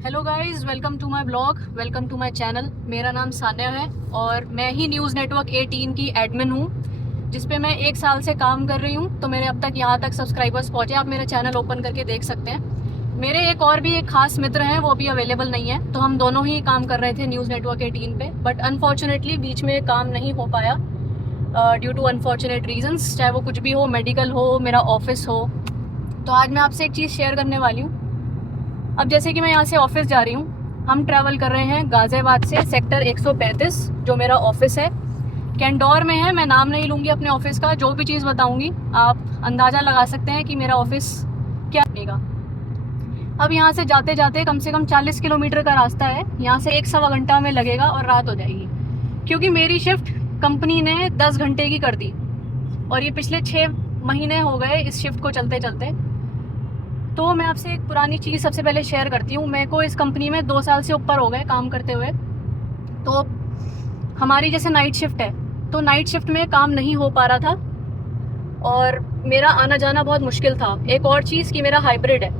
Hello guys, welcome to my blog, welcome to my channel. मेरा नाम सान्या है और मैं ही न्यूज़ नेटवर्क 18 की एडमिन हूँ, जिस पे मैं 1 साल से काम कर रही हूँ। तो मेरे अब तक यहाँ तक सब्सक्राइबर्स पहुँचे, आप मेरा चैनल ओपन करके देख सकते हैं। मेरे एक खास मित्र हैं, वो अभी अवेलेबल नहीं है, तो हम दोनों ही काम कर रहे थे न्यूज़ नेटवर्क 18 पे। बट अनफॉर्चुनेटली बीच में काम नहीं हो पाया ड्यू टू अनफॉर्चुनेट रीजंस, चाहे वो कुछ भी हो, मेडिकल हो, मेरा ऑफिस हो। तो आज मैं आपसे एक चीज़ शेयर करने वाली हूँ। अब जैसे कि मैं यहाँ से ऑफिस जा रही हूँ, हम ट्रैवल कर रहे हैं गाजियाबाद से सेक्टर 135, जो मेरा ऑफिस है कैंडोर में है। मैं नाम नहीं लूँगी अपने ऑफिस का, जो भी चीज़ बताऊँगी आप अंदाज़ा लगा सकते हैं कि मेरा ऑफिस क्या बनेगा। अब यहाँ से जाते जाते कम से कम 40 किलोमीटर का रास्ता है। यहाँ से 1-1.25 में लगेगा और रात हो जाएगी, क्योंकि मेरी शिफ्ट कंपनी ने 10 घंटे की कर दी और ये पिछले 6 महीने हो गए इस शिफ्ट को चलते चलते। तो मैं आपसे एक पुरानी चीज़ सबसे पहले शेयर करती हूँ। मेरे को इस कंपनी में 2 साल से ऊपर हो गए काम करते हुए। तो हमारी जैसे नाइट शिफ्ट है, तो नाइट शिफ्ट में काम नहीं हो पा रहा था और मेरा आना जाना बहुत मुश्किल था। एक और चीज़ कि मेरा हाइब्रिड है।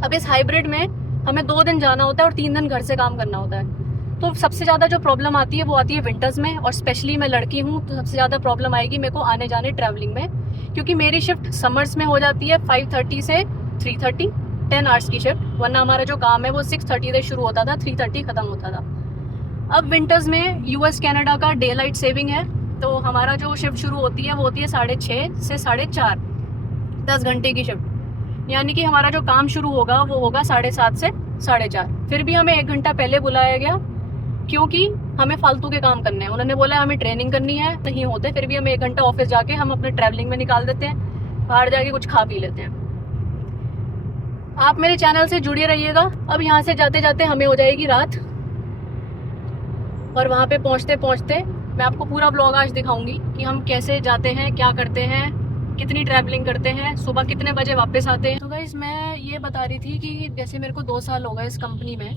अब इस हाइब्रिड में हमें 2 दिन जाना होता है और 3 दिन घर से काम करना होता है। तो सबसे ज़्यादा जो प्रॉब्लम आती है वो आती है विंटर्स में, और स्पेशली मैं लड़की हूँ तो सबसे ज़्यादा प्रॉब्लम आएगी मेरे को आने जाने ट्रैवलिंग में, क्योंकि मेरी शिफ्ट समर्स में हो जाती है 5:30 से 3:30, 10 आवर्स की शिफ्ट। वरना हमारा जो काम है वो 6:30 से शुरू होता था, 3:30 ख़त्म होता था। अब विंटर्स में US कनाडा का डे लाइट सेविंग है, तो हमारा जो शिफ्ट शुरू होती है वो होती है 6:30 से 4:30, 10 घंटे की शिफ्ट। यानी कि हमारा जो काम शुरू होगा वो होगा 7:30 से 4:30। फिर भी हमें 1 घंटा पहले बुलाया गया, क्योंकि हमें फालतू के काम करने हैं। उन्होंने बोला हमें ट्रेनिंग करनी है, नहीं होते। फिर भी हम 1 घंटा ऑफिस जाके हम अपने ट्रैवलिंग में निकाल देते हैं, बाहर जाके कुछ खा पी लेते हैं। आप मेरे चैनल से जुड़े रहिएगा। अब यहाँ से जाते जाते हमें हो जाएगी रात, और वहाँ पे पहुँचते पहुँचते मैं आपको पूरा ब्लॉग आज दिखाऊंगी कि हम कैसे जाते हैं, क्या करते हैं, कितनी ट्रैवलिंग करते हैं, सुबह कितने बजे वापस आते हैं। तो गाइस, मैं ये बता रही थी कि जैसे मेरे को 2 साल हो गए इस कंपनी में,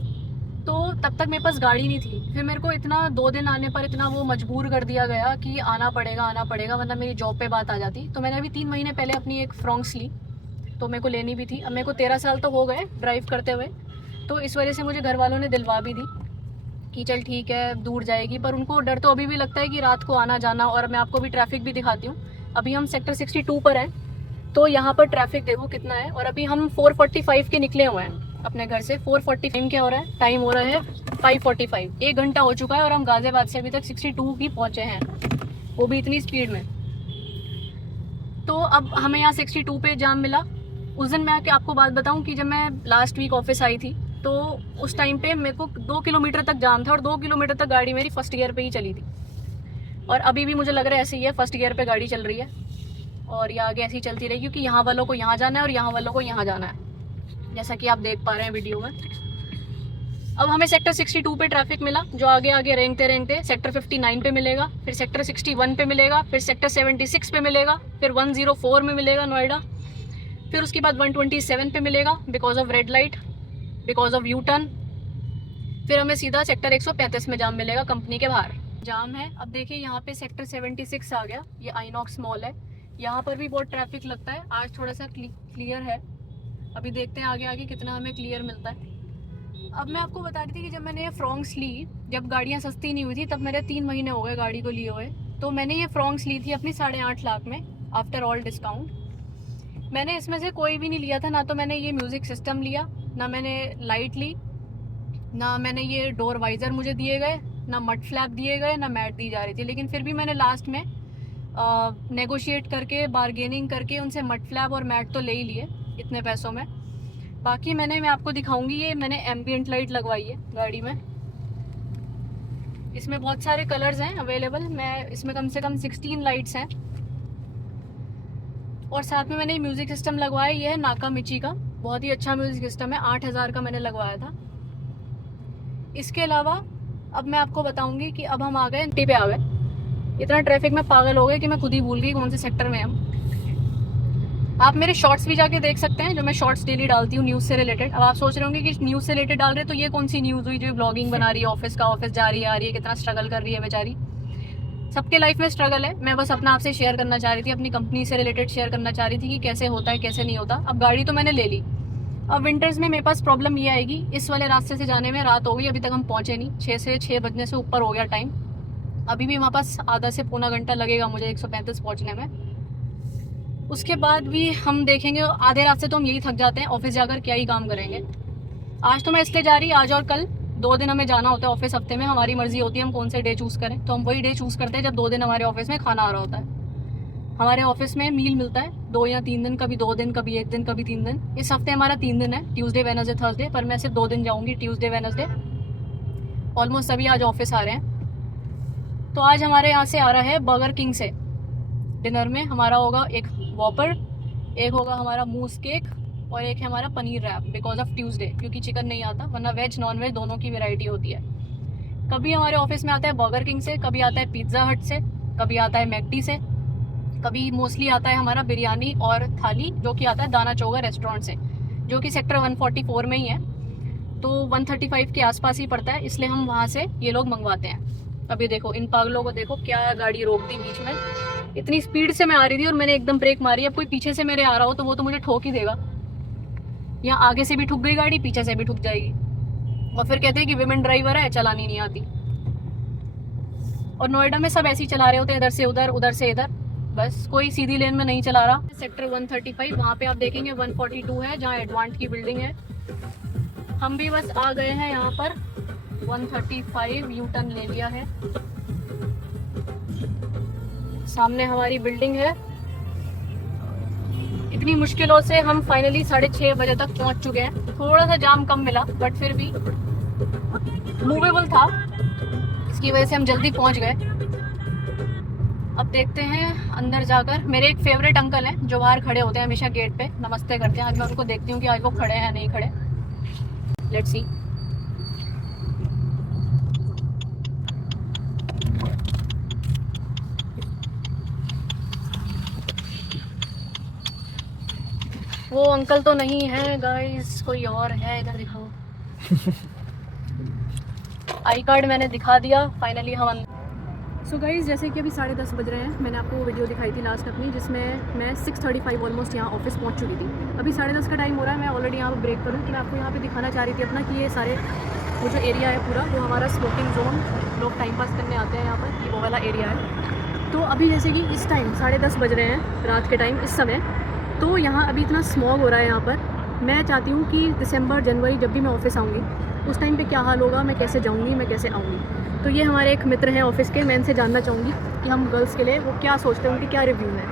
तो तब तक मेरे पास गाड़ी नहीं थी। फिर मेरे को इतना 2 दिन आने पर इतना वो मजबूर कर दिया गया कि आना पड़ेगा, वरना मेरी जॉब पे बात आ जाती। तो मैंने अभी 3 महीने पहले अपनी एक फ्रॉन्क्स ली, तो मेरे को लेनी भी थी। अब मेरे को 13 साल तो हो गए ड्राइव करते हुए, तो इस वजह से मुझे घर वालों ने दिलवा भी दी कि चल ठीक है, दूर जाएगी। पर उनको डर तो अभी भी लगता है कि रात को आना जाना। और मैं आपको भी ट्रैफिक भी दिखाती हूँ। अभी हम सेक्टर 62 पर हैं, तो यहाँ पर ट्रैफिक देखो कितना है। और अभी हम 4:45 के निकले हुए हैं अपने घर से। 4:45 क्या हो रहा है, टाइम हो रहा है 5:45। 1 घंटा हो चुका है और हम गाजियाबाद से अभी तक 62 ही पहुँचे हैं, वो भी इतनी स्पीड में। तो अब हमें यहाँ 62 पे जाम मिला। उस दिन मैं आपको बात बताऊं कि जब मैं लास्ट वीक ऑफिस आई थी, तो उस टाइम पे मेरे को 2 किलोमीटर तक जाम था, और 2 किलोमीटर तक गाड़ी मेरी फर्स्ट गियर पे ही चली थी। और अभी भी मुझे लग रहा है ऐसे ही है, फर्स्ट गियर पे गाड़ी चल रही है और ये आगे ऐसी चलती रही, क्योंकि यहाँ वालों को यहाँ जाना है और यहाँ वालों को यहाँ जाना है, जैसा कि आप देख पा रहे हैं वीडियो में। अब हमें सेक्टर 62 पे ट्रैफिक मिला, जो आगे आगे रेंगते रेंगते सेक्टर 59 पे मिलेगा, फिर सेक्टर 61 पे मिलेगा, फिर सेक्टर 76 पे मिलेगा, फिर 104 में मिलेगा नोएडा, फिर उसके बाद 127 पे मिलेगा because of red light, because of U turn. फिर हमें सीधा सेक्टर 135 में जाम मिलेगा, कंपनी के बाहर जाम है। अब देखिए यहाँ पे सेक्टर 76 आ गया, ये आइनॉक्स मॉल है। यहाँ पर भी बहुत ट्रैफिक लगता है। आज थोड़ा सा क्लियर है, अभी देखते हैं आगे आगे कितना हमें क्लियर मिलता है। अब मैं आपको बता रही थी कि जब मैंने ये फ्रॉन्क्स ली, जब गाड़ियाँ सस्ती नहीं हुई थी, तब मेरे 3 महीने हो गए गाड़ी को लिए हुए। तो मैंने ये फ्रॉन्क्स ली थी अपनी 8.5 लाख में, आफ्टर ऑल डिस्काउंट। मैंने इसमें से कोई भी नहीं लिया था, ना तो मैंने ये म्यूज़िक सिस्टम लिया, ना मैंने लाइट ली, ना मैंने ये डोर वाइज़र मुझे दिए गए, ना मड फ्लैप दिए गए, ना मैट दी जा रही थी। लेकिन फिर भी मैंने लास्ट में नेगोशिएट करके, बारगेनिंग करके उनसे मड फ्लैप और मैट तो ले ही लिए इतने पैसों में। बाकी मैं आपको दिखाऊंगी, ये मैंने एम्बियंट लाइट लगवाई है गाड़ी में। इसमें बहुत सारे कलर्स हैं अवेलेबल। मैं इसमें कम से कम 16 लाइट्स हैं, और साथ में मैंने म्यूज़िक सिस्टम लगवाया। ये है नाकामिची का, बहुत ही अच्छा म्यूज़िक सिस्टम है, 8,000 का मैंने लगवाया था। इसके अलावा अब मैं आपको बताऊंगी कि अब हम आ गए टी पे आ गए। इतना ट्रैफिक में पागल हो गए कि मैं खुद ही भूल गई कौन से सेक्टर में हम। आप मेरे शॉर्ट्स भी जाके देख सकते हैं, जो मैं शॉर्ट्स डेली डालती हूँ न्यूज़ से रिलेटेड। अब आप सोच रहे होंगे कि न्यूज़ से रिलेटेड डाल रहे तो ये कौन सी न्यूज़ हुई जो ब्लॉगिंग बना रही है, ऑफिस जा रही है, आ रही है, कितना स्ट्रगल कर रही है बेचारी। सबके लाइफ में स्ट्रगल है, मैं बस अपना आपसे शेयर करना चाह रही थी, अपनी कंपनी से रिलेटेड शेयर करना चाह रही थी कि कैसे होता है कैसे नहीं होता। अब गाड़ी तो मैंने ले ली, अब विंटर्स में मेरे पास प्रॉब्लम ये आएगी, इस वाले रास्ते से जाने में रात हो गई, अभी तक हम पहुँचे नहीं, 6 बजने से ऊपर हो गया टाइम। अभी भी वहाँ पास आधा से पौना घंटा लगेगा मुझे 135 पहुँचने में। उसके बाद भी हम देखेंगे, आधे रास्ते तो हम यही थक जाते हैं, ऑफिस जाकर क्या ही काम करेंगे। आज तो मैं इसलिए जा रही, आज और कल 2 दिन हमें जाना होता है ऑफिस, हफ्ते में हमारी मर्जी होती है हम कौन से डे चूज़ करें, तो हम वही डे चूज़ करते हैं जब 2 दिन हमारे ऑफिस में खाना आ रहा होता है। हमारे ऑफिस में मील मिलता है 2 या 3 दिन, कभी 2 दिन, कभी 1 दिन, कभी 3 दिन। इस हफ्ते हमारा 3 दिन है, ट्यूसडे वेडनेसडे थर्सडे, पर मैं सिर्फ 2 दिन जाऊँगी, ट्यूसडे वेडनेसडे। ऑलमोस्ट सभी आज ऑफिस आ रहे हैं। तो आज हमारे यहाँ से आ रहा है बर्गर किंग से डिनर में हमारा होगा एक वॉपर, एक होगा हमारा मूस केक और एक है हमारा paneer wrap, because of Tuesday, क्योंकि चिकन नहीं आता, वरना वेज नॉन वेज दोनों की वैरायटी होती है। कभी हमारे ऑफिस में आता है बर्गर किंग से, कभी आता है पिज़्ज़ा हट से, कभी आता है मैकडी से, कभी मोस्टली आता है हमारा बिरयानी और थाली जो कि आता है दाना चोगा रेस्टोरेंट से, जो कि सेक्टर 144 में ही है, तो 135 के आसपास ही पड़ता है, इसलिए हम वहाँ से ये लोग मंगवाते हैं। अभी देखो इन पागलों को, देखो क्या गाड़ी रोक दी बीच में, इतनी स्पीड से मैं आ रही थी और मैंने एकदम ब्रेक मारी। अब कोई पीछे से मेरे आ रहा हो तो वो तो मुझे ठोक ही देगा। यहाँ आगे से भी ठुक गई गाड़ी, पीछे से भी ठुक जाएगी, और फिर कहते हैं कि विमेन ड्राइवर है, चलानी नहीं आती। और नोएडा में सब ऐसे ही चला रहे होते हैं, इधर से उधर, उधर से इधर, बस कोई सीधी लेन में नहीं चला रहा। सेक्टर 135 वहाँ पे आप देखेंगे 142 है, जहाँ एडवांस की बिल्डिंग है। हम भी बस आ गए हैं यहाँ पर, 135 यू टर्न ले लिया है, सामने हमारी बिल्डिंग है। इतनी मुश्किलों से हम फाइनली 6:30 बजे तक पहुंच चुके हैं। थोड़ा सा जाम कम मिला, बट फिर भी मूवेबल था, इसकी वजह से हम जल्दी पहुंच गए। अब देखते हैं अंदर जाकर। मेरे एक फेवरेट अंकल हैं जो बाहर खड़े होते हैं हमेशा गेट पे, नमस्ते करते हैं। आज मैं उनको देखती हूँ कि आज वो खड़े हैं नहीं खड़े। Let's see. वो अंकल तो नहीं है गाइस, कोई और है, इधर दिखाओ। आई कार्ड मैंने दिखा दिया, फाइनली हम। सो गाइस, जैसे कि अभी 10:30 बज रहे हैं, मैंने आपको वो वीडियो दिखाई थी लास्ट अपनी, जिसमें मैं 6:35 ऑलमोस्ट यहाँ ऑफिस पहुँच चुकी थी। अभी 10:30 का टाइम हो रहा है, मैं ऑलरेडी यहाँ पर ब्रेक करूँ, तो मैं आपको यहाँ पे दिखाना चाह रही थी अपना कि ये सारे वो जो एरिया है पूरा, वो हमारा स्मोकिंग जोन, लोग टाइम पास करने आते हैं यहाँ पर, ये वो वाला एरिया है। तो अभी जैसे कि इस टाइम 10:30 बज रहे हैं रात के टाइम, इस समय तो यहाँ अभी इतना स्मॉग हो रहा है यहाँ पर। मैं चाहती हूँ कि दिसंबर जनवरी जब भी मैं ऑफिस आऊँगी उस टाइम पे क्या हाल होगा, मैं कैसे जाऊँगी, मैं कैसे आऊँगी। तो ये हमारे एक मित्र हैं ऑफिस के, मैं इनसे जानना चाहूँगी कि हम गर्ल्स के लिए वो क्या सोचते हैं, उनकी क्या रिव्यू है।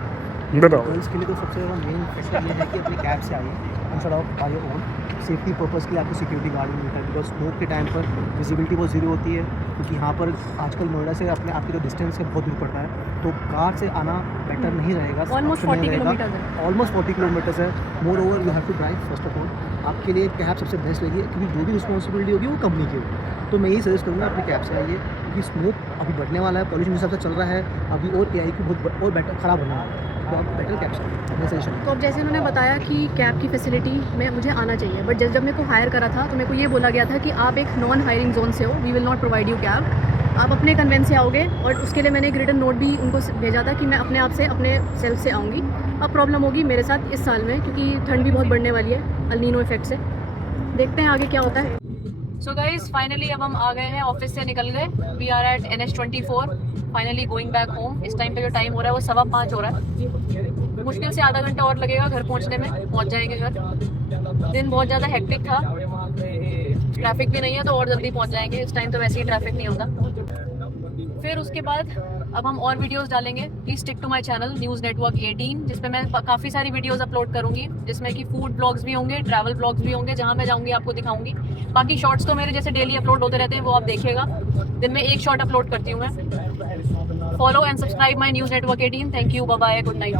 गर्ल्स के लिए तो सबसे ज़्यादा मेन फैक्टर ये है कि अपनी कैब से आइए, instead of by your own. Safety purpose के लिए आपको सिक्योरिटी गार्ड मिलता है, बिकॉज स्मोक के टाइम पर विजिबिलिटी बहुत ज़ीरो होती है, क्योंकि यहाँ पर आजकल नोएडा से अपने आपकी जो डिस्टेंस है बहुत दूर पड़ता है, तो कार से आना बेटर नहीं रहेगा। ऑलमोस्ट 40 किलोमीटर है, ऑलमोस्ट 40 किलोमीटर्स है। Moreover you have to drive first of all. आपके लिए कैब सबसे बेस्ट रहेगी, क्योंकि जो भी रिस्पॉन्सिबिलिटी होगी वो कंपनी की होगी। तो मैं यही सजेस्ट करूँगा अपनी कैब से आइए, क्योंकि स्मोक अभी बढ़ने वाला है, पॉल्यूशन जिस हिसाब से चल रहा है अभी, और AI की बहुत और बेटर ख़राब होने वाला है, तो आप बेटर कैब से अपने सजेशन। तो अब जैसे उन्होंने बताया कि कैब की फैसिलिटी में मुझे आना चाहिए, बट जब मेरे को हायर करा था तो मेरे को ये बोला गया था कि आप एक नॉन हायरिंग जोन से हो, we will not provide you cab, आप अपने कन्वेंस से आओगे। और उसके लिए मैंने एक रिटन नोट भी उनको भेजा था कि मैं अपने आप से, अपने सेल्फ से आऊँगी। अब प्रॉब्लम होगी मेरे साथ इस साल में, क्योंकि ठंड भी बहुत बढ़ने वाली है अल नीनो इफेक्ट से। देखते हैं आगे क्या होता है। सो गाइज, फाइनली अब हम आ गए हैं, ऑफिस से निकल गए। We are at NH24, finally going back home. इस टाइम पे जो टाइम हो रहा है वो 5:15 हो रहा है। मुश्किल से आधा घंटा और लगेगा घर पहुंचने में, पहुंच जाएंगे घर। दिन बहुत ज़्यादा हेक्टिक था, ट्रैफिक भी नहीं है तो और जल्दी पहुंच जाएंगे। इस टाइम तो वैसे ही ट्रैफिक नहीं होता। फिर उसके बाद अब हम और वीडियोस डालेंगे। Please stick to my channel news network 18, जिसमें मैं काफ़ी सारी वीडियोस अपलोड करूंगी, जिसमें कि फूड ब्लॉग्स भी होंगे, ट्रैवल ब्लॉग्स भी होंगे, जहां मैं जाऊंगी आपको दिखाऊंगी। बाकी शॉर्ट्स तो मेरे जैसे डेली अपलोड होते रहते हैं, वो आप देखिएगा। दिन में एक शॉर्ट अपलोड करती हूँ मैं। Follow and subscribe my news network 18। Thank you, bye bye, good night.